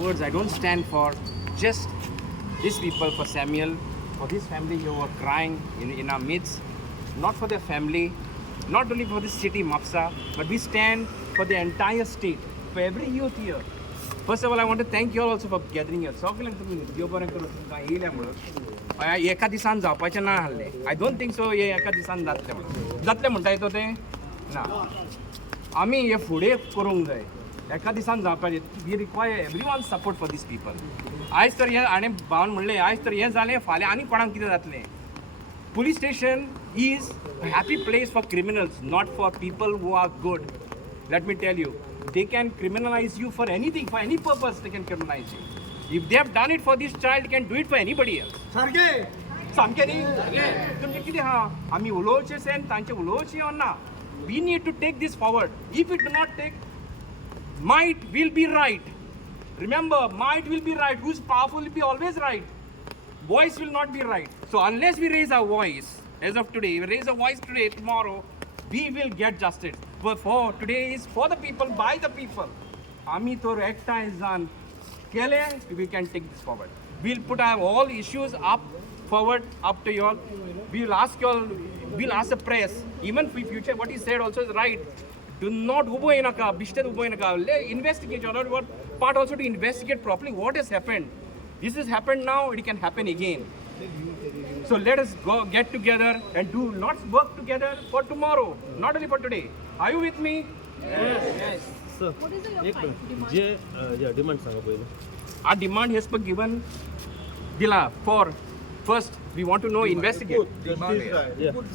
Words, I don't stand for just these people, for Samuel, for this family who were crying in our midst, not for their family, not only for this city, Mapsa, but we stand for the entire state, for every youth here. First of all, I want to thank you all also for gathering here. सगळ्यांक तुम्ही देव बरें करूं तुमकां येयल्या म्हणून एका दिसान जावपाचें ना आहलें. आय डोंट थिंक सो हे एका दिसान जातलें म्हणून. जातलें म्हणटा येतो तें ना. आमी हे फुडें करूंक जाय. एका दिसान जावपाचें. We require everyone support for these people. आयज तर हें हाणें भावान म्हणलें आयज तर हें जालें फाल्यां आनी कोणाक कितें जातलें. Police station is a happy place for criminals, not for people who are good. Let me tell you, they can criminalize you for anything, for any purpose they can criminalize you. If they have done it for this child, they can do it for anybody else. सामकें न्ही तुमचें कितें आहा आमी उलोवचें सेन तांचें उलोवचें or ना. We need to take this forward. If we do not take, might will be right. Remember, might will be right. Who's powerful will be always right. Voice will not be right. So unless we raise our voice, as of today, we raise a voice today, tomorrow, we will get justice. But for today is for the people, by the people. Ami tor ekta izan kele, we can take this forward. We'll put our all issues up forward, up to you all. We'll ask you all, we'll ask the press, even for future, what he said also is right. Do not ubo inaka, bishtet ubo inaka. Investigate, or part also to investigate properly what has happened. This has happened now, it can happen again. So let us go get together and do lots work together for tomorrow, not only for today. Are you with me? Yes. Sir, demand सांगा पहिले. Our demand has been given Dila for first we want to know investigate.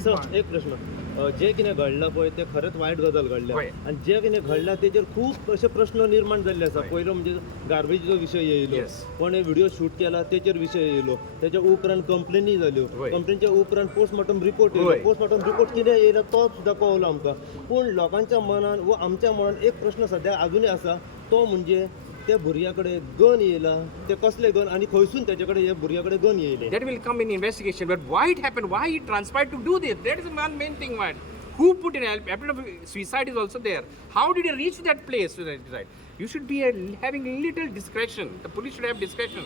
Sir एक प्रश्न जे कितें घडलां पळय तें खरेंच वायट गजाल घडल्या आनी जे कितें घडलां तेजेर खूब अशे प्रश्न निर्माण जाल्ले आसा. पयलो म्हणजे गार्बेजीचो विशय येयलो, कोणें व्हिडिओ शूट केला तेचेर विशय येयलो, तेच्या उपरांत कंप्लेनी जाल्यो, कंप्लेनीच्या उपरांत पोस्टमॉर्टम रिपोर्ट येयलो, पोस्टमॉर्टम रिपोर्ट कितें येयलो तो सुद्दां कळलो आमकां. पूण लोकांच्या मनान व आमच्या मनान एक प्रश्न सद्या अजूनय आसा, तो म्हणजे त्या भुरग्या कडेन गन येयला, ते कसले गन आनी खंयसून तेजे कडेन हे भुरग्या कडेन गन येयले. That will come in investigation. But why it happened? Why he transpired to do this? That is one main thing. What? Who put in help? Suicide is also there. How did he reach that place? You should be having little discretion. The police should have discretion.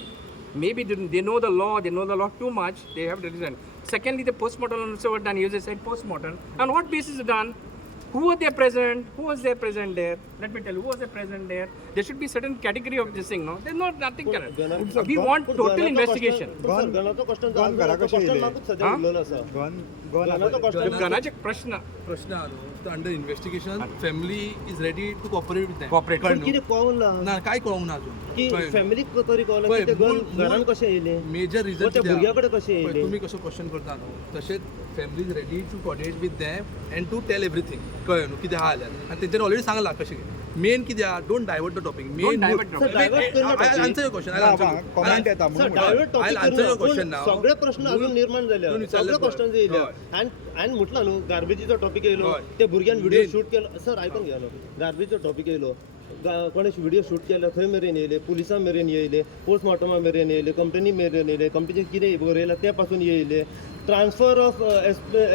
Maybe they know the law. They know the law too much. They have the reason. Secondly, the postmortem also was done. You just said postmortem. On what basis is done? Who was there present? Who was there present there? Let me tell you, who was there present there? There should be certain category of this thing, no? There's nothing correct. We want total investigation. गनाचो question मागूच सद्या उरलेलो आसा. गनाचो गनाचे प्रश्न तो under investigation family is ready to cooperate with them. Cooperate कितें कळना ना काय कळोंक ना अजून की फॅमिलीक तरी कळना की ते घरान कशें येयले, मेजर रिजन त्या भुरग्या कडेन कशें येयले. तुम्ही कसो क्वेश्चन करता न्हू तशेंच family is ready to coordinate with them and to tell everything कळ्ळें न्हू कितें आहा जाल्यार. आनी तेंच्यांनी ऑलरेडी सांगलां कशें मेन कितें आहा. Don't divert the topic. Main answer your question. सगळे प्रश्न अजून निर्माण जाले, सगळे क्वेश्चन येयले. आनी म्हटलं न्हू गार्बेजीचो टॉपिक येयलो, त्या भुरग्यान व्हिडिओ शूट केलो. सर आयकून घ्या न्हू, गार्बेजीचो टॉपिक येयलो, कोणें व्हिडिओ शूट केलो थंय मेरेन येयले, पुलिसां मेरेन येयले, पोस्टमॉर्टमा मेरेन येयले, कंपनी मेरेन येयले, कंपनीचें कितें बरयलां त्या पासून येयले, ट्रान्सफर ऑफ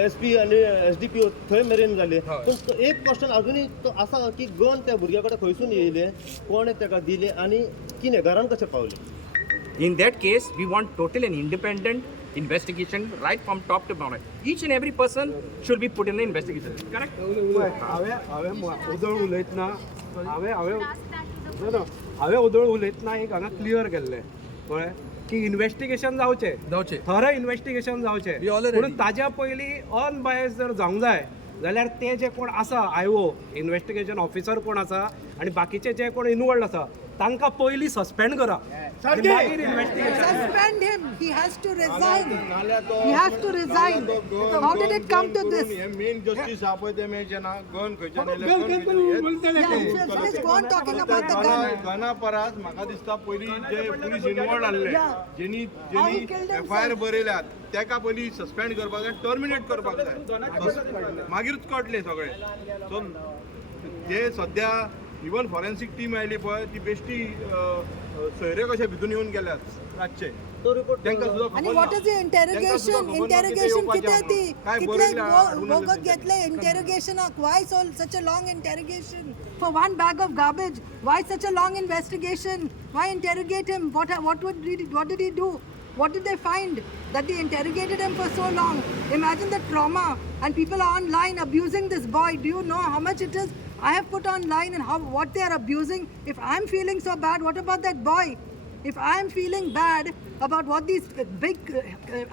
SP आनी SDPO थंय मेरेन जाले. पूण एक क्वेश्चन अजूनय तो आसा की गन त्या भुरग्या कडेन खंयसून येयले, कोणें ताका दिले आनी कितें घरान कशें पावले. In that case, we want total and independent investigation right from top to bottom. Each and every person should be put in the investigation. Correct? हांवें उदळ उलयतना एक हांगा क्लियर केल्लें कळ्ळें की इन्व्हेस्टिगेशन जावचें, थरो इन्व्हेस्टिगेशन जावचें. पूण ताज्या पयलीं अनबायस जर जावंक जाय जाल्यार ते जे कोण आसा IO इन्व्हेस्टिगेशन ऑफिसर कोण आसा आनी बाकीचे जे कोण इनवॉल्ड आसा तांकां पयलीं सस्पेंड करा. मागीर investigation. Suspend him. He has to resign. He has to resign. How did it come to this? Main justice हा पळय ते मेळचे ना. गन खंयच्यान Yeah, let's go on talking about the gun. गना परस म्हाका दिसता पयलीं जे पुलीस इनवॉल्ड आसले, jenny How he killed himself. FIR बरयल्यात तेका पयलीं सस्पेंड करपाक जाय, टर्मिनेट करपाक जाय, मागीरूच कळटलें सगळें. सो जे सद्या इवन फॉरेन्सीक टीम आयली पळय ती बेश्टी सोयरे कशे भितून येवन गेल्यात रातचे. तो रिपोर्ट तांकां सुद्दां आणि खबर what ना. is the interrogation? तांकां सुद्दां खबर ना कितें Interrogation येवपाचें कितें ती? काय कितले बरयल्या हाडून वगत घेतले interrogation? Why so such a long interrogation? for one bag of garbage. Why such a long investigation? Why interrogate him? What did he do? What did they find that they interrogated him for so long? Imagine the trauma, and people are online abusing this boy. Do you know how much it is? I have put online and what they are abusing. If I'm feeling so bad, what about that boy? If I'm feeling bad about what these big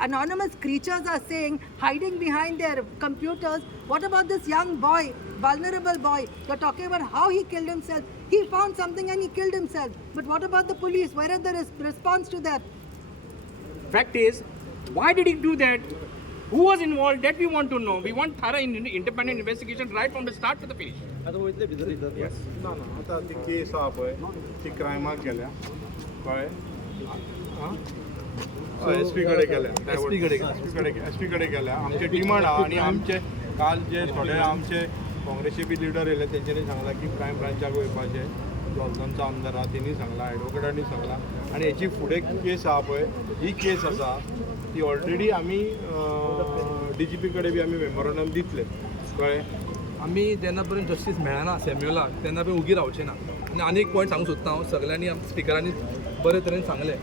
anonymous creatures are saying, hiding behind their computers, what about this young boy, vulnerable boy? You're talking about how he killed himself. He found something and he killed himself. But what about the police? Where is the response to that? Fact is, why did he do that? Who was involved? That we want to know. We want thorough independent investigation right from the start to the finish. आता वयतले भितर भितर Yes. ना आतां ती केस आहा पळय ती क्रायमाक गेल्या कळ्ळें एसपी कडेन गेल्या एसपी कडेन गेल्या आमचे डिमांड आहा आनी आमचे काल जे थोडे आमचे काँग्रेसचे बी लिडर येयले तेंच्यांनी सांगला की क्रायम ब्रांचाक वयपाचें जॉन्सनचो आमदार आहा तेणी सांगला एडवोकेटांनी सांगला आनी हेची फुडें केस आहा पळय ही केस आसा ती ऑलरेडी आमी DGP कडेन बी आमी मेमोरंडम दितले कळ्ळें आमी जेन्ना पर्यंत जस्टीस मेळना सॅम्युएलाक तेन्ना पर्यंत उगी रावचे ना आनी आनी एक पॉयंट सांगूंक सोदता हांव सगळ्यांनी स्पिकरांनी बरे तरेन सांगलें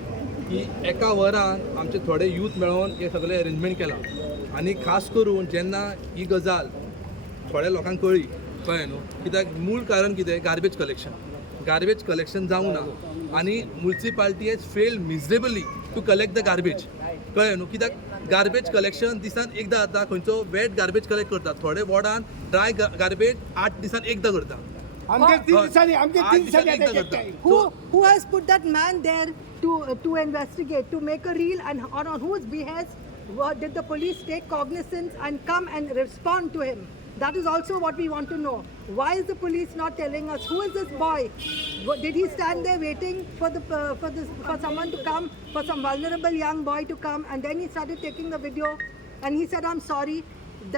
की एका वरान आमचे थोडे यूथ मेळोन हे सगळें अरेंजमेंट केलां आनी खास करून जेन्ना ही गजाल थोड्या लोकांक कळ्ळें न्हू कित्याक मूळ कारण कितें गार्बेज कलेक्शन जावंक ना आनी municipality has failed miserably to collect the garbage कळ्ळें न्हू कित्याक गार्बेज कलेक्शन दिसान एकदां जाता खंयचो वेट गार्बेज कलेक्ट करता थोडे वॉर्डान ड्राय गार्बेज 8 दिसान एकदां करता Who has put that man there to investigate, to make a reel, and on whose behest did the police take cognizance and come and respond to him? That is also what we want to know. Why is the police not telling us who is this boy? Did he stand there waiting for someone to come, for some vulnerable young boy to come, and then he started taking the video, and he said, "I'm sorry."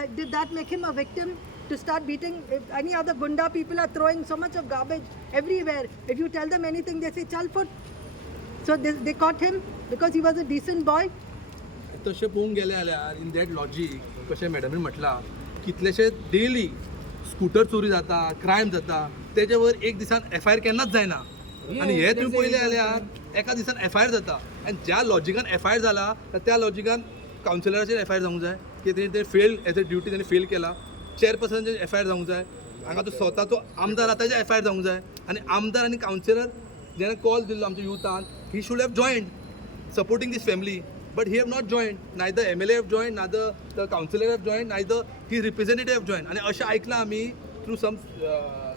Did that make him a victim? To start beating any other gunda, people are throwing so much of garbage everywhere. If you tell them anything, they say chal foot. So they caught him because he was a decent boy. तशें पळोवंक गेले जाल्यार in that logic कशें मॅडमीन म्हटलां कितलेशे daily scooter चोरी जाता crime जाता तेजे वयर एक दिसान FIR केन्नाच जायना आनी हे तुमी पळयलें जाल्यार एका दिसान FIR जाता आनी ज्या लॉजिकान FIR जाला त्या लॉजिकान कावन्सिलराचेर FIR जावंक जाय की ते फेल एज अ ड्युटी तेणी फेल केला चेअरपर्सनाचेर FIR जावंक जाय हांगा तो स्वताचो आमदार आहा ताचेर FIR जावंक जाय आनी आमदार आनी कावन्सिलर जेणे कॉल दिल्लो आमच्या युथान he should have joined supporting this family but he have not joined, neither MLA have joined, neither the councillor have joined, neither his representative have joined. आणि अशें ऐकलां आमी थ्रू सम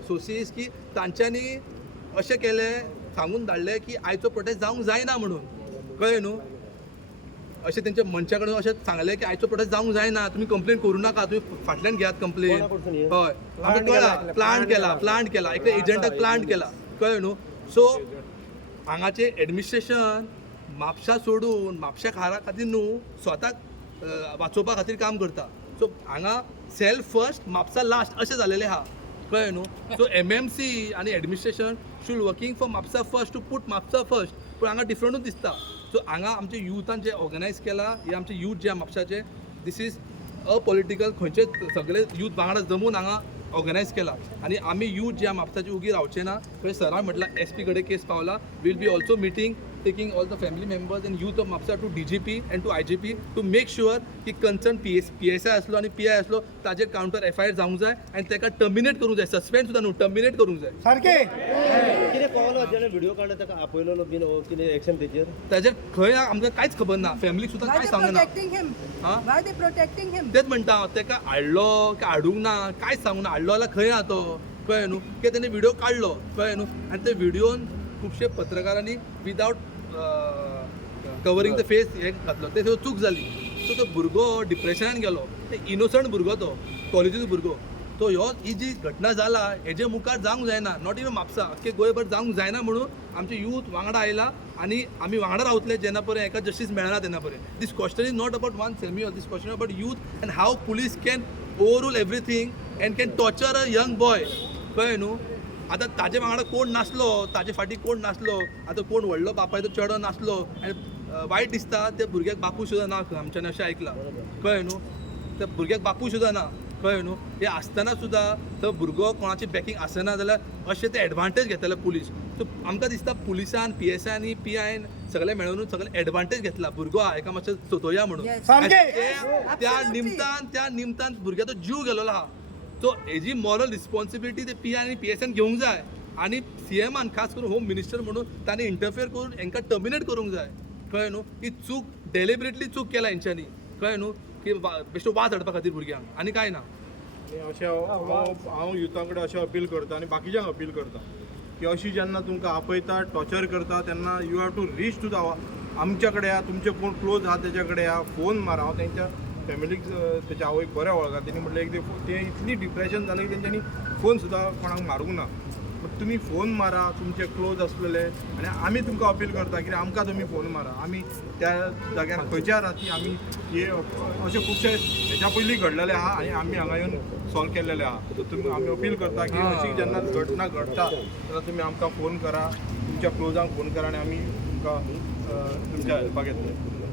सोर्सीस की तांच्यांनी अशें केलें सांगून धाडलें की आयचो प्रोटेस्ट जावंक जायना म्हणून कळ्ळें न्हू अशें तेंच्या मनशा कडेन अशें सांगलें की आयचो प्रोटेस्ट जावंक जायना तुमी कंप्लेन करूं नाका तुमी फाटल्यान घेयात कंप्लेन हय आमकां कळ्ळां प्लांट केला एक एजंटाक प्लांट केला कळ्ळें न्हू सो हांगाचें एडमिनिस्ट्रेशन म्हापशा सोडून म्हापशा खारा खातीर न्हू स्वताक वाचोवपा खातीर काम करता सो हांगा सेल्फ फर्स्ट म्हापसा लास्ट अशें जालेलें आहा कळ्ळें न्हू सो MMC आनी administration should working for Mapusa first to put Mapusa first पूण हांगा डिफरंटूच दिसता सो हांगा आमच्या युथान जे ऑर्गनायज केला हे आमचे यूथ जे म्हापशाचे दीस इज अपॉलिटिकल खंयचे सगळे यूथ वांगडा जमून हांगा ऑर्गनायज केला आनी आमी यूथ जे म्हापसाचे उगी रावचे ना थंय सरान म्हटलां SP कडेन केस पावला will be also meeting taking all the family members and youth of Mapsa to DGP and to IGP to make sure की concern PSI असलो आणि PI असलो ताजेर काउंटर FIR जावंक जाय आनी ताका टर्मिनेट करूंक जाय सस्पेंड सुद्दां न्हू टर्मिनेट करूंक जाय सारके कितें कळलो जेणे व्हिडिओ काडला ताका आपयलेलो बीन कितें एक्शन तेजेर ताजेर खंय आमकां कांयच खबर ना फॅमिलीक सुद्दां Why कांय they सांगना protecting him? Why they protecting him? तेच म्हणटा हांव ताका हाडलो की हाडूंक ना कांयच सांगूना हाडलो जाल्यार खंय आहा तो कळ्ळें न्हू की तेणें व्हिडिओ काडलो कळ्ळें न्हू आनी ते व्हिडिओन खुबशे पत्रकारांनी विदावट कवरींग द फेस हे घातलो ते चूक जाली सो तो भुरगो डिप्रेशनान गेलो ते इनोसंट भुरगो तो कॉलेजीचो भुरगो तो ह्यो ही जी घटना जाला हेजे मुखार जावंक जायना नॉट इवन म्हापसा अख्खे गोंयभर जावंक जायना म्हणून आमचे यूथ वांगडा आयला आनी आमी वांगडा रावतले जेन्ना पर्यंत एका जस्टीस मेळना तेन्ना पर्यंत this question is not about one Samuel this question about youth and how police can overrule everything and can torture a young boy कळ्ळें न्हू आतां ताजे वांगडा कोण नासलो ताजे फाटीं कोण नासलो आतां कोण व्हडलो बापायचो चेडो नासलो आनी वायट दिसता त्या भुरग्याक बापूय सुद्दां ना आमच्यान अशें आयकलां कळ्ळें न्हू त्या भुरग्याक बापूय सुद्दां ना कळ्ळें न्हू हे आसतना सुद्दां तो भुरगो कोणाची बॅकींग आसना जाल्यार अशें ते एडवांटेज घेतले पुलीस सो आमकां दिसता पुलिसान PSI PIन सगळे मेळून सगळे एडवांटेज घेतला भुरगो हा एका मातशें चोतोया म्हणून Yes. त्या निमतान भुरग्याचो जीव गेलोलो आहा सो हेजी मॉरल रिस्पॉन्सिबिलिटी ते PI आनी PSN घेवंक जाय आनी CMन खास करून होम मिनिस्टर म्हणून तांणी इंटरफियर करून हांकां टर्मिनेट करूंक जाय कळ्ळें न्हू ही चूक डेलिबरेटली चूक केला हेंच्यांनी कळ्ळें न्हू की बेश्टो वाज हाडपा खातीर भुरग्यांक आनी कांय ना अशें हांव युथा कडेन अशें अपील करता आनी बाकीच्यांक अपील करता की अशी जेन्ना तुमकां आपयता टॉर्चर करता तेन्ना you have to reach to the आमच्या कडेन या तुमचे कोण क्लोज आहा तेच्या कडेन या फोन मारा हांव तेंच्या फॅमिलीक तेच्या आवयक बरें वळखा तेणी म्हटलें एक ते इतली डिप्रेशन जालें की तेंच्यांनी फोन सुद्दां कोणाक मारूंक ना बट तुमी फोन मारा तुमचे क्लोज आसलेले आनी आमी तुमकां अपील करता की आमकां तुमी फोन मारा आमी त्या जाग्यार खंयच्या राती आमी हे अशे खुबशे हेच्या पयलीं घडलेले आहा आनी आमी हांगा येवन सॉल्व केलेले आहा सो तुमी आमी अपील करता की अशी जेन्ना घटना घडटा तेन्ना तुमी आमकां फोन करा तुमच्या क्लोजांक फोन करा आनी आमी तुमकां तुमच्या हेल्पाक येतले